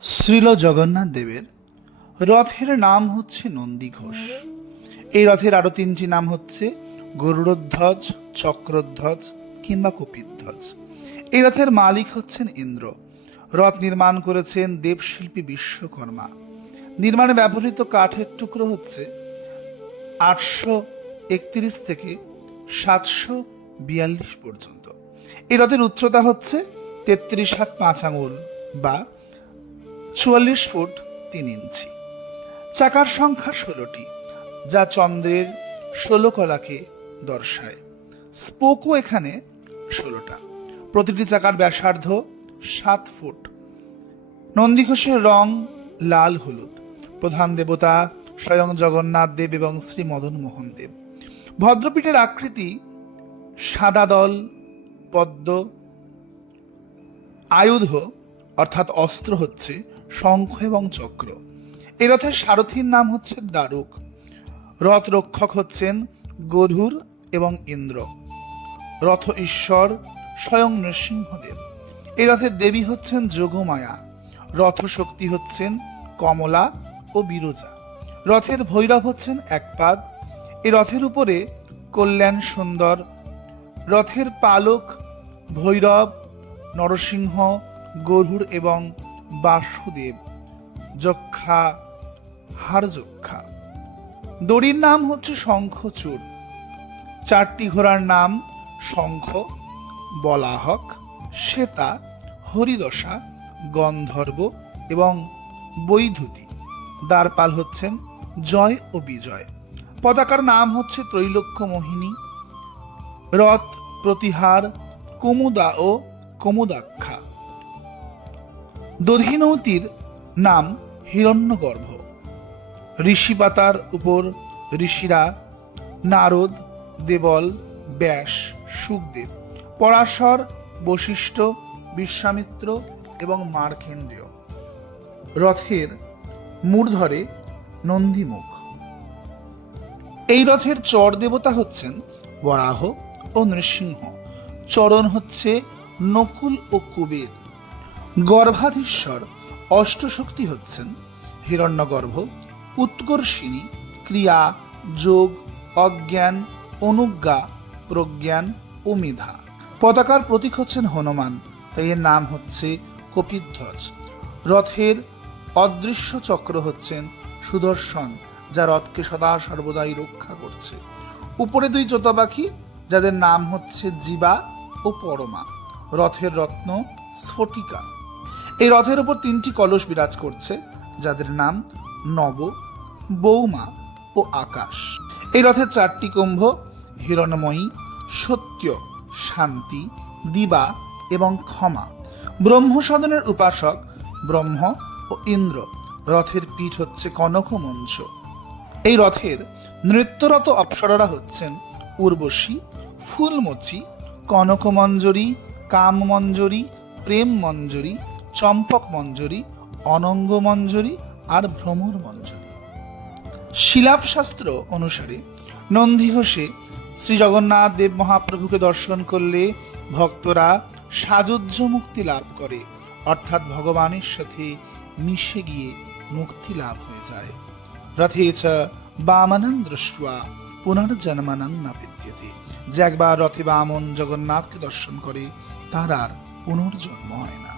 শ্রীল জগন্নাথ দেবের রথের নাম হচ্ছে নন্দীঘোষ। এই রথের আরো তিনটি নাম হচ্ছে গরুড়ধ্বজ, চক্রধ্বজ কিংবা কপিধ্বজ। এই রথের মালিক হচ্ছেন ইন্দ্র। রথ নির্মাণ করেছেন দেবশিল্পী বিশ্বকর্মা। নির্মাণে ব্যবহৃত কাঠের টুকরো হচ্ছে 831 থেকে 742 পর্যন্ত। এই রথের উচ্চতা হচ্ছে 33 হাত 5 আঙুল বা 44 ফুট 3 ইঞ্চি। চাকার সংখ্যা 16টি, যা চন্দ্রের 16 কলাকে দর্শায়। স্পোকও এখানে 16টা। প্রতিটি চাকার ব্যাসার্ধ 7 ফুট। নন্দীঘোষের রং লাল হলুদ। প্রধান দেবতা স্বয়ং জগন্নাথ দেব এবং শ্রী মদন মোহন দেব। ভদ্রপীঠের আকৃতি সাদা দল পদ্ম। আয়ুধ অর্থাৎ অস্ত্র হচ্ছে শঙ্খ এবং চক্র। এই রথের সারথীর নাম হচ্ছে দারুক। রথ রক্ষক হচ্ছেন গরুর এবং ইন্দ্র। রথ ঈশ্বর স্বয়ং নৃসিংহদেব। এই রথের দেবী হচ্ছেন যোগমায়া। রথ শক্তি হচ্ছেন কমলা ও বিরজা। রথের ভৈরব হচ্ছেন একপাদ। এই রথের উপরে কল্যাণ সুন্দর। রথের পালক ভৈরব, নরসিংহ, গরুড় এবং বাসুদেব, যক্ষা, হাড়যক্ষা। দড়ির নাম হচ্ছে শঙ্খচূড়। 4টি ঘোড়ার নাম শঙ্খ, বলাহক, শ্বেতা, হরিদশা, গন্ধর্ব এবং বৈধূতি। দ্বারপাল হচ্ছেন জয় ও বিজয়। পতাকার নাম হচ্ছে ত্রৈলোক্য মোহিনী। রথ প্রতিহার কুমুদা ও কুমুদাক্ষা। দধিনৌতির নাম হিরণ্যগর্ভ। ঋষি পাতার উপর ঋষিরা নারদ, দেবল, ব্যাস, সুখদেব, পরাশর, বশিষ্ঠ, বিশ্বামিত্র এবং মার্কেন্ডেয়। রথের মূর্ধরে নন্দীমুখ। এই রথের চর দেবতা হচ্ছেন বরাহ ও নৃসিংহ। চরণ হচ্ছে নকুল ও কুবের। গর্ভাধীশ্বর অষ্টশক্তি হচ্ছেন হিরণ্যগর্ভ, উৎকর্ষিণী, ক্রিয়া, যোগ, অজ্ঞান, অনুজ্ঞা, প্রজ্ঞান ও মেধা। পতাকার প্রতীক হচ্ছেন হনুমান, তাই এর নাম হচ্ছে কপিধ্বজ। রথের অদৃশ্য চক্র হচ্ছেন সুদর্শন, যা রথকে সদা সর্বদাই রক্ষা করছে। উপরে 2 চোতা পাখি, যাদের নাম হচ্ছে জীবা ও পরমা। রথের রত্ন স্ফটিকা। এই রথের উপর 3টি কলস বিরাজ করছে, যাদের নাম নব, বৌমা ও আকাশ। এই রথের 4টি কুম্ভ হিরণময়ী, সত্য, শান্তি, দিবা এবং ক্ষমা। ব্রহ্ম সদনের উপাসক ব্রহ্ম ও ইন্দ্র। রথের পিঠ হচ্ছে কনক মঞ্চ। এই রথের নৃত্যরত অপ্সরারা হচ্ছেন উর্বশী, ফুলমচি, কনক মঞ্জরী, কাম মঞ্জরী, প্রেম মঞ্জরী, চম্পক মঞ্জরী, অনঙ্গ মঞ্জরী আর ভ্রমর মঞ্জরী। শিলাপশাস্ত্র অনুসারে নন্দীঘোষে শ্রী জগন্নাথ দেব মহাপ্রভুকে দর্শন করলে ভক্তরা সাযুজ্য মুক্তি লাভ করে, অর্থাৎ ভগবানের সাথে মিশে গিয়ে মুক্তি লাভ হয়ে যায়। রথে চ বামনং দৃष्ट्वा পুনর্জন্মনং না বিদ্যতে। যে একবার রথে বামন জগন্নাথকে দর্শন করে তার আর পুনর্জন্ম হয় না।